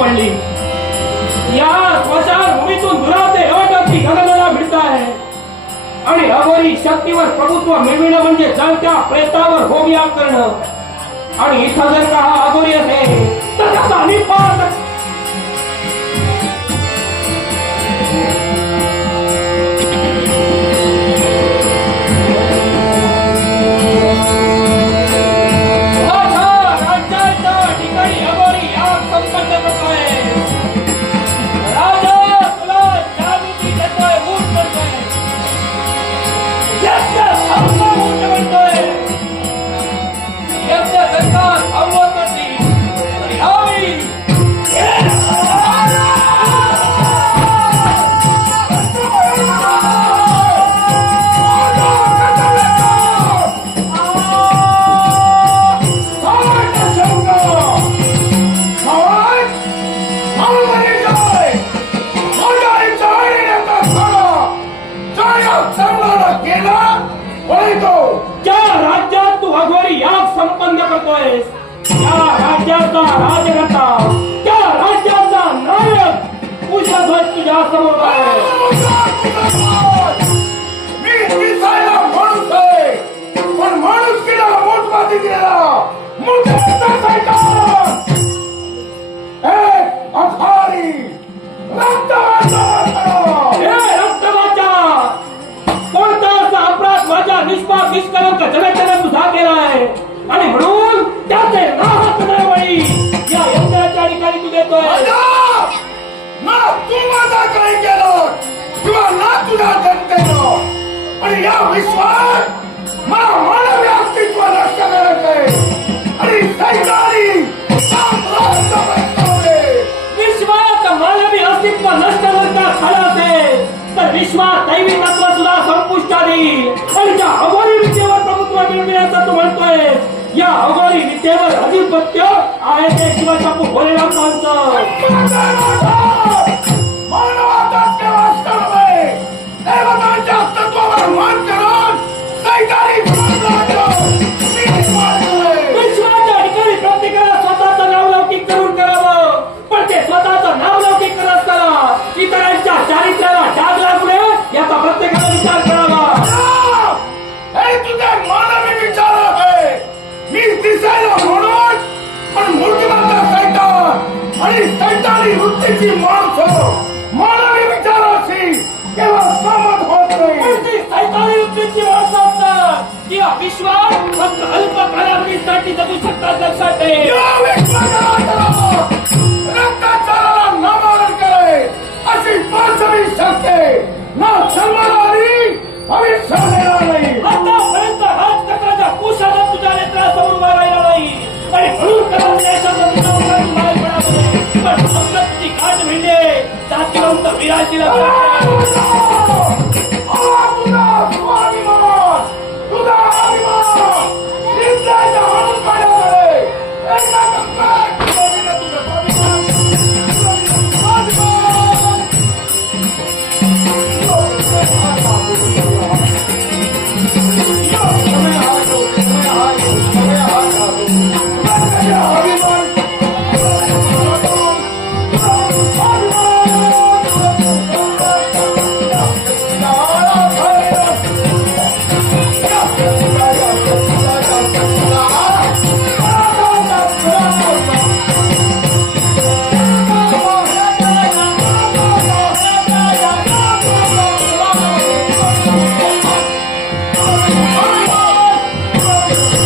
पडली. या स्मशानभूमीतून दुराचे रवाटाची गणगणा मिळत आहे. आणि अघोरी शक्तीवर प्रभुत्व मिळविणं म्हणजे जाणत्या प्रेतावर होमयाग करणं. आणि इथं जर का हा अघोरी बॉयस क्या राज्याचा राजरता क्या राज्याचा नायक उषा ध्वज तुझ्या समोर आहे मी माणूस आहे पण माणूस किला दिलेला सैतान अपराध माझ्या निष्पाप तुझा केला आहे आणि म्हणून तू माझा काही केलं किंवा ना तुझ्या जनतेनं आणि या विश्वात मला मानवी अस्तित्व नष्ट करायचंय आणि सैतानी. विश्वात मानवी अस्तित्व नष्ट करता तर विश्वात दैवी तत्व सुद्धा संपुष्टात येईल. आणि ज्या अघोरी विद्येवर प्रभुत्व मिळविण्याचं तू म्हणतोय. या अघोरी विद्येवर अधिपत्य आहे ते शिवशापू भोलेनाथांचं माझा विश्वास फक्त अल्प कालावधीसाठी जगू शकतात लक्षात रक्ताचाराला करे अशी पाचवी ना जन्माला आली भविष्य देणार नाही आतापर्यंत कुशाला तुझ्या नेत्रासमोर उभा राहिला नाही आणि म्हणून करून देशाचा पण जातीवंत Thank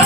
you.